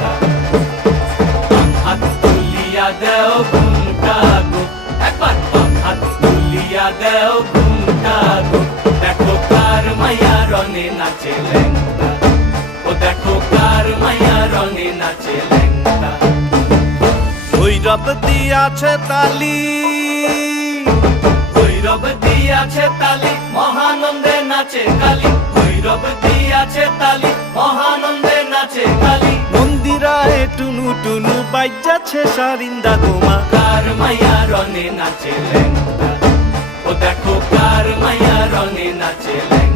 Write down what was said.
ল্যাংটা হাত তুলিয়া দেও ঘুমটা গো একবার হাত তুলিয়া দেও ঘুমটা গো দেখো কার মায়া রঙে নাচে ল্যাংটা ও দেখো কার মায়া রঙে নাচে ল্যাংটা ভৈরব দিয়াছে তালি ভৈরব দিয়াছে তালি মহানন্দে নাচে কালী ভৈরব দিয়াছে তালি মহানন্দে নাচে কালী মন্দিরায় টুনু টুনু বাজ্যাছে সারিন্দা গোমা কার মায়া রঙে নাচে ল্যাংটা ও দেখো কার মায়া রঙে নাচে ল্যাংটা